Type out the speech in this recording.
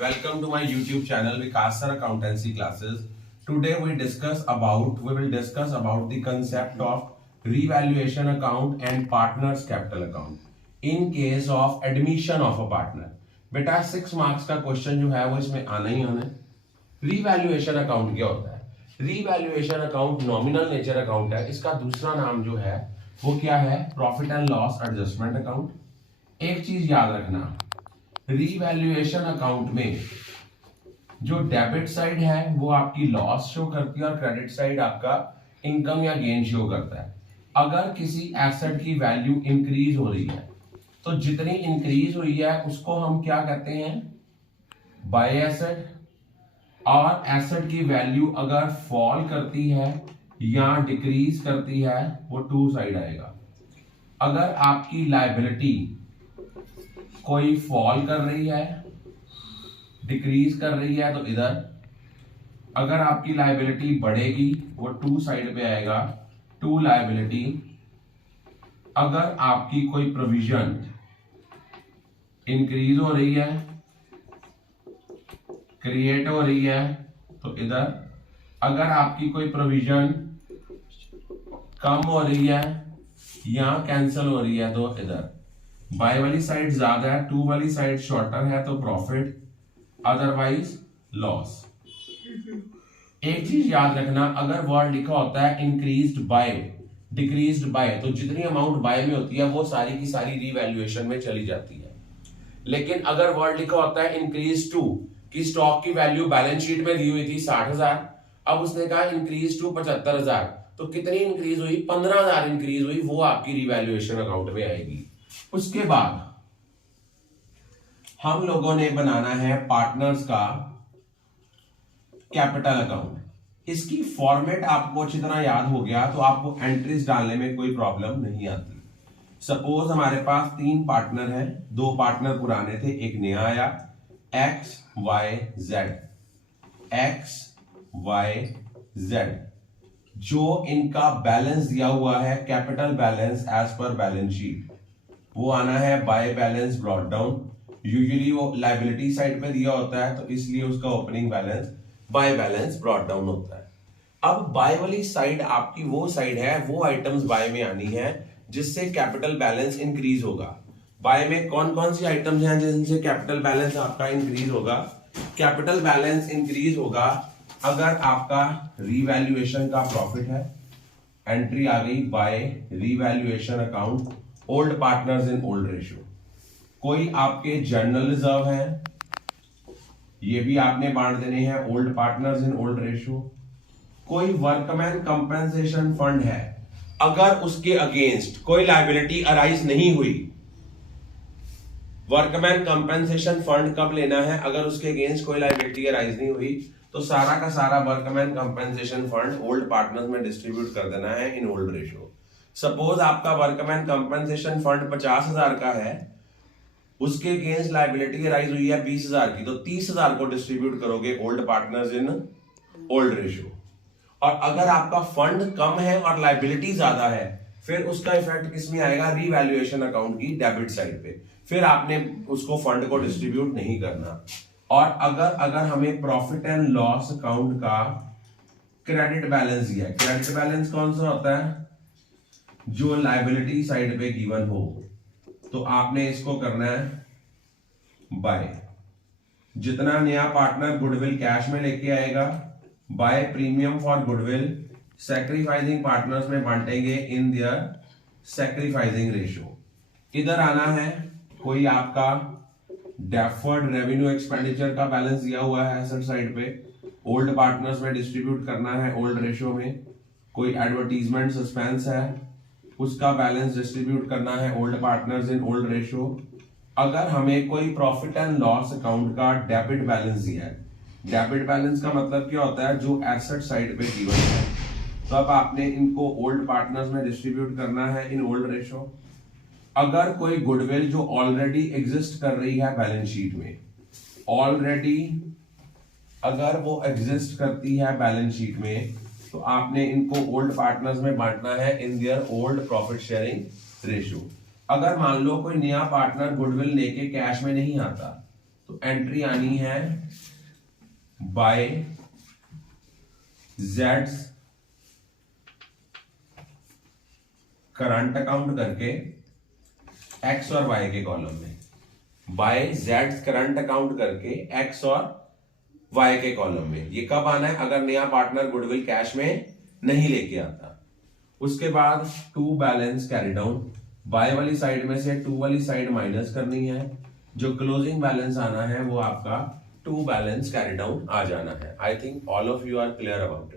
Welcome to my YouTube channel Vikas Sir Accountancy Classes. Today we will discuss about the concept of revaluation account and partners capital account in case of admission of a partner. बेटा 6 marks का question जो है वो इसमें आना ही आना है। Revaluation account क्या होता है? Revaluation account nominal nature account है। इसका दूसरा नाम जो है वो क्या है? Profit and loss adjustment account. एक चीज याद रखना, रीवैल्यूएशन अकाउंट में जो डेबिट साइड है वो आपकी लॉस शो करती है और क्रेडिट साइड आपका इनकम या गेन शो करता है। अगर किसी एसेट की वैल्यू इंक्रीज हो रही है तो जितनी इंक्रीज हुई है उसको हम क्या कहते हैं? Bye asset. और एसेट की वैल्यू अगर फॉल करती है या डिक्रीज करती है वो टू साइड आएगा। अगर आपकी लायबिलिटी कोई फॉल कर रही है, डिक्रीज कर रही है तो इधर, अगर आपकी लायबिलिटी बढ़ेगी वो टू साइड पे आएगा, टू लायबिलिटी। अगर आपकी कोई प्रोविजन इंक्रीज हो रही है, क्रिएट हो रही है तो इधर, अगर आपकी कोई प्रोविजन कम हो रही है या कैंसिल हो रही है तो इधर। बाय वाली साइड ज्यादा है, टू वाली साइड शॉर्टर है तो प्रॉफिट, अदरवाइज लॉस। एक चीज याद रखना, अगर वर्ड लिखा होता है इंक्रीज्ड बाय, डिक्रीज्ड बाय, तो जितनी अमाउंट बाय में होती है वो सारी की सारी रीवैल्यूएशन में चली जाती है। लेकिन अगर वर्ड लिखा होता है इंक्रीज टू, कि स्टॉक की वैल्यू बैलेंस शीट में दी हुई थी 60,000, अब उसने कहा इंक्रीज टू 75,000, तो कितनी इंक्रीज हुई? 15,000 इंक्रीज हुई, वो आपकी रीवैल्यूएशन अकाउंट में आएगी। उसके बाद हम लोगों ने बनाना है पार्टनर्स का कैपिटल अकाउंट। इसकी फॉर्मेट आपको अच्छी तरह याद हो गया तो आपको एंट्रीज डालने में कोई प्रॉब्लम नहीं आती। सपोज हमारे पास 3 पार्टनर हैं, 2 पार्टनर पुराने थे, एक नया आया, X Y Z. X Y Z जो इनका बैलेंस दिया हुआ है, capital balance as per balance sheet, वो आना है by balance brought down. Usually वो लायबिलिटी साइड पे दिया होता है तो इसलिए उसका opening balance by balance brought down होता है। अब बाय वाली साइड आपकी वो साइड है, वो आइटम्स बाय में आनी है जिससे कैपिटल बैलेंस इंक्रीज होगा। बाय में कौन कौन सी आइटम्स हैं जिनसे कैपिटल बैलेंस आपका इंक्रीज होगा? कैपिटल बैलेंस इंक्रीज होगा अगर आपका रीवैल्यूएशन का प्रॉफिट है, एंट्री आ गई by revaluation account, old partners in old ratio. कोई आपके जर्नल रिजर्व है, ये भी आपने बांट देने हैं old partners in old ratio. कोई वर्कमैन कंपेंसेशन फंड है, अगर उसके अगेंस्ट कोई लायबिलिटी अराइज नहीं हुई, वर्कमैन कंपेंसेशन फंड कब लेना है? अगर उसके अगेंस्ट कोई लायबिलिटी अराइज नहीं हुई तो सारा का सारा workman compensation fund old partners में डिस्ट्रीब्यूट कर देना है इन ओल्ड रेशियो। सपोज आपका वर्कमैन कंपेंसेशन फंड 50,000 का है, उसके अगेंस्ट लायबिलिटी अराइज हुई है 20,000 की, तो 30,000 को डिस्ट्रीब्यूट करोगे old partners in old ratio. और अगर आपका फंड कम है और लायबिलिटी ज्यादा है, फिर उसका इफेक्ट किसमें आएगा? रीवैल्यूएशन अकाउंट की डेबिट साइड पे, फिर आपने उसको फंड को डिस्ट्रीब्यूट नहीं करना। और अगर हमें प्रॉफिट एंड लॉस अकाउंट का क्रेडिट बैलेंस दिया है, क्रेडिट बैलेंस कौन सा होता है? जो लायबिलिटी साइड पे गिवन हो, तो आपने इसको करना है बाय। जितना नया पार्टनर गुडविल कैश में लेके आएगा, by premium for goodwill, sacrificing partners में बांटेंगे इन देयर सैक्रिफाइसिंग रेशियो। इधर आना है कोई आपका डेफर्ड रेवेन्यू एक्सपेंडिचर का बैलेंस दिया हुआ है एसेट साइड पे, ओल्ड पार्टनर्स में डिस्ट्रीब्यूट करना है ओल्ड रेशियो में। कोई एडवर्टीजमेंट सस्पेंस है, उसका बैलेंस डिस्ट्रीब्यूट करना है old partners in old ratio. अगर हमें कोई प्रॉफिट एंड लॉस अकाउंट का डेबिट बैलेंस दिया है, डेबिट बैलेंस का मतलब क्या होता है? जो एसेट साइड पे गिवन है, तो अब आपने इनको ओल्ड पार्टनर्स में डिस्ट्रीब्यूट करना है इन ओल्ड रेशियो। अगर कोई गुडविल जो ऑलरेडी एग्जिस्ट कर रही है बैलेंस शीट में, ऑलरेडी अगर वो एग्जिस्ट करती है बैलेंस शीट में, तो आपने इनको ओल्ड पार्टनर्स में बांटना है in their old profit sharing ratio. अगर मान लो कोई नया पार्टनर गुडविल लेके कैश में नहीं आता, तो एंट्री आनी है बाय जेड्स करंट अकाउंट करके एक्स और वाई के कॉलम में, बाय जेड्स करंट अकाउंट करके एक्स और वाई के कॉलम में। ये कब आना है? अगर नया पार्टनर गुडविल कैश में नहीं लेके आता। उसके बाद to balance carry down, by वाली साइड में से टू वाली साइड माइनस करनी है, जो क्लोजिंग बैलेंस आना है वो आपका टू बैलेंस कैरी डाउन आ जाना है। I think all of you are clear about it.